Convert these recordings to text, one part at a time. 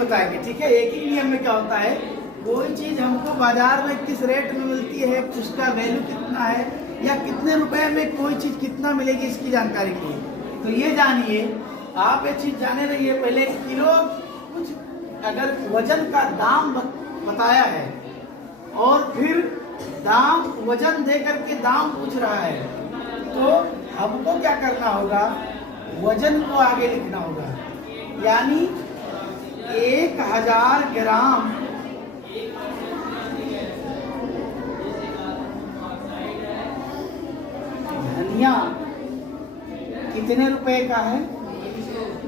बताएंगे। ठीक है, एक ही नियम में क्या होता है, कोई चीज हमको बाजार में किस रेट में मिलती है, उसका वैल्यू कितना है, या कितने रुपए में कोई चीज कितना मिलेगी, इसकी जानकारी के लिए। तो ये जानिए, आप ये चीज जाने रहिए। पहले किलो कुछ अगर वजन का दाम बताया है और फिर दाम वजन दे करके दाम पूछ रहा है, तो हमको क्या करना होगा, वजन को आगे लिखना होगा। यानी 1000 ग्राम धनिया कितने रुपए का है,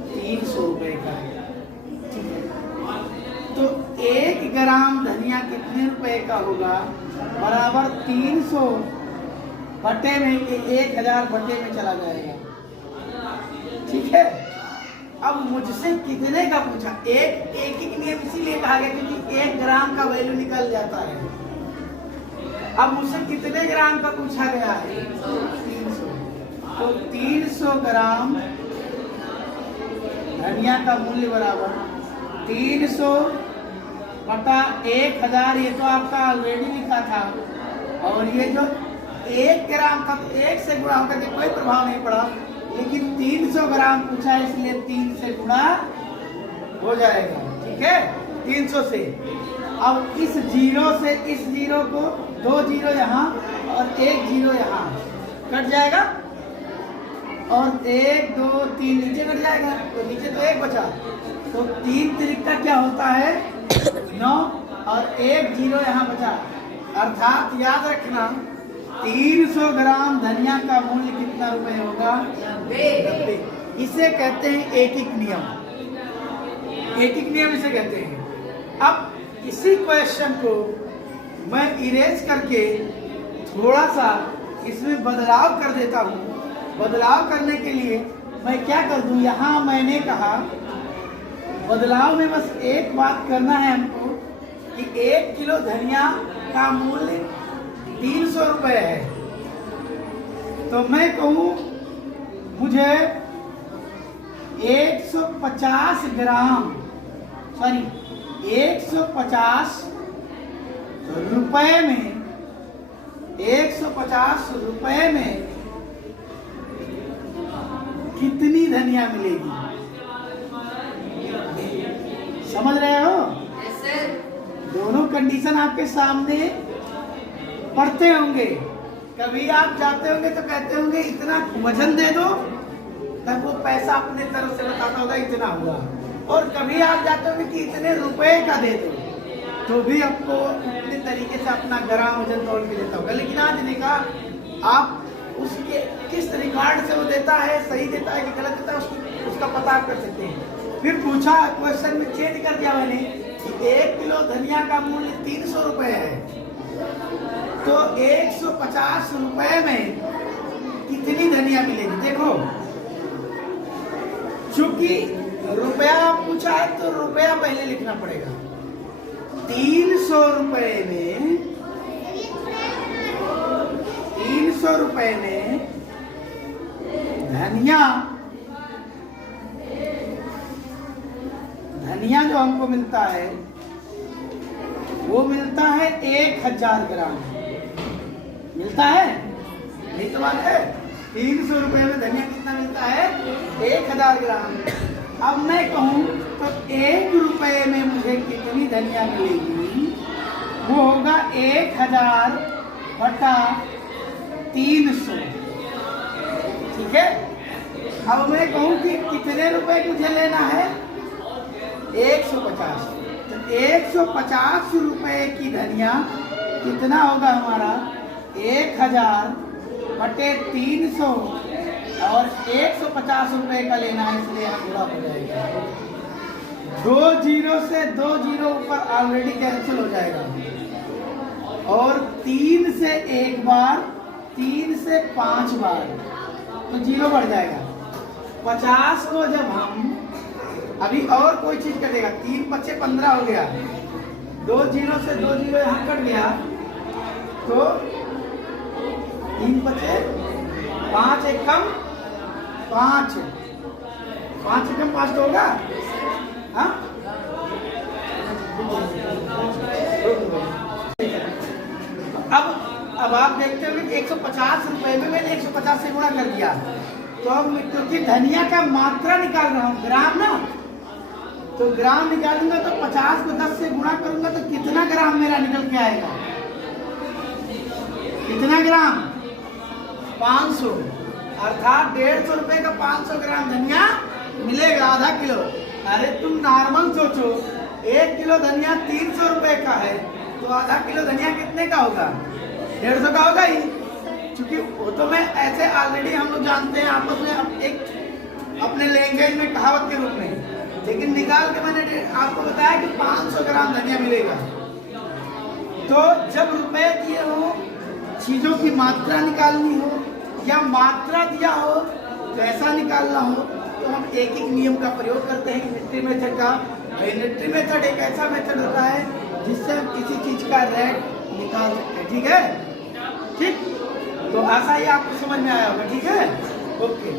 300 रुपए का है। ठीक है, तो 1 ग्राम धनिया कितने रुपए का होगा, बराबर 300 बटे में 1000 बटे में चला जाएगा। ठीक है, अब मुझसे कितने का पूछा, एक नियम इसीलिए कहा गया क्योंकि 1 ग्राम का वैल्यू निकल जाता है। अब मुझसे कितने ग्राम का पूछा गया है, 300। तो 300 ग्राम धनिया का मूल्य बराबर 300 बटा 1000। ये तो आपका ऑलरेडी लिखा था, और ये जो 1 ग्राम था तो 1 से गुणा होकर के कोई प्रभाव नहीं पड़ा, लेकिन 300 ग्राम पूछा है इसलिए 3 से गुणा हो जाएगा। ठीक है, 300 से। अब इस जीरो से इस जीरो को 2 जीरो यहाँ और 1 जीरो यहाँ कट जाएगा, और 1 2 3 नीचे कट जाएगा, तो नीचे तो 1 बचा। तो 3 त्रिका क्या होता है, 9, और 1 जीरो यहाँ बचा। अर्थात याद रखना, 300 ग्राम धनिया का मूल्य कितना रुपए होगा, 90। इसे कहते हैं एकिक नियम। एकिक नियम इसे कहते हैं। अब इसी क्वेश्चन को मैं इरेज करके थोड़ा सा इसमें बदलाव कर देता हूँ। बदलाव करने के लिए मैं क्या कर दूं, यहाँ मैंने कहा बदलाव में बस एक बात करना है हमको कि 1 किलो धनिया का मूल्य 300 रुपए है। तो मैं कहूँ मुझे 150 ग्राम 150 रुपए में 150 रुपए में कितनी धनिया मिलेगी, समझ रहे हो? दोनों कंडीशन आपके सामने पढ़ते होंगे। कभी आप जाते होंगे तो कहते होंगे इतना वजन दे दो, तब वो पैसा अपने तरफ से बताता होगा इतना हुआ। और कभी आप जाते होंगे कि इतने रुपए का दे दो, तो भी आपको अपने तरीके से अपना ग्राम वजन तोड़ के देता होगा। लेकिन आज ने कहा आप उसके किस रिकॉर्ड से वो देता है, सही देता है कि गलत देता है, उसका पता आप कर सकते हैं। फिर पूछा, क्वेश्चन में चेंज कर दिया मैंने कि 1 किलो धनिया का मूल्य 300 रुपए है, तो 150 रुपए में कितनी धनिया मिलेगी। देखो, चूंकि रुपया पूछा है तो रुपया पहले लिखना पड़ेगा। 300 रुपए में 300 रुपए में धनिया जो हमको मिलता है वो मिलता है 1000 ग्राम मिलता है। नहीं तो बात है, 300 रुपए में धनिया कितना मिलता है, 1000 ग्राम। अब मैं कहूँ तो 1 रुपए में मुझे कितनी धनिया मिलेगी, वो होगा 1000 बटा 300। ठीक है, अब मैं कहूँ कि कितने रुपए मुझे लेना है, 150। तो 150 रुपए की धनिया कितना होगा हमारा, 1000 बटे 300, और 150 रुपए का लेना है इसलिए यहाँ पूरा हो जाएगा। 2 जीरो से 2 जीरो ऊपर ऑलरेडी कैंसिल हो जाएगा, और 3 से 1 बार, 3 से 5 बार तो जीरो बढ़ जाएगा। 50 को जब हम अभी और कोई चीज कटेगा, 3 5 15 हो गया, 2 जीरो से 2 जीरो यहाँ कट गया, तो 3 5 5 एक कम 5 5 से कम 5 तो होगा, हाँ अब आप देखते हो कि 150 रुपए में मैंने 150 से गुणा कर दिया, तो अब क्योंकि धनिया का मात्रा निकाल रहा हूँ, ग्राम ना, तो ग्राम निकालूंगा तो 50 को 10 से गुणा करूंगा तो कितना ग्राम मेरा निकल के आएगा, कितना ग्राम, 500, अर्थात 150 रुपए का 500 ग्राम धनिया मिलेगा, आधा किलो। अरे तुम नॉर्मल सोचो, 1 किलो धनिया 300 रुपए का है, तो आधा किलो धनिया कितने का होगा, 150 का होगा ही। क्योंकि वो तो मैं ऐसे ऑलरेडी हम लोग जानते हैं आपस में एक अपने लैंग्वेज में कहावत के रूप में, लेकिन निकाल के मैंने आपको बताया कि 500 ग्राम धनिया मिलेगा। तो जब रुपए दिए हो, चीजों की मात्रा निकालनी हो या मात्रा दिया हो तो ऐसा निकालना हो, तो हम एक एक नियम का प्रयोग करते हैं, यूनिटरी मेथड का। यूनिटरी मेथड एक ऐसा मेथड होता है जिससे हम किसी चीज का रेट निकाल सकते हैं, ठीक है। ठीक, तो ऐसा ही आपको समझ में आया होगा, ठीक है, ओके।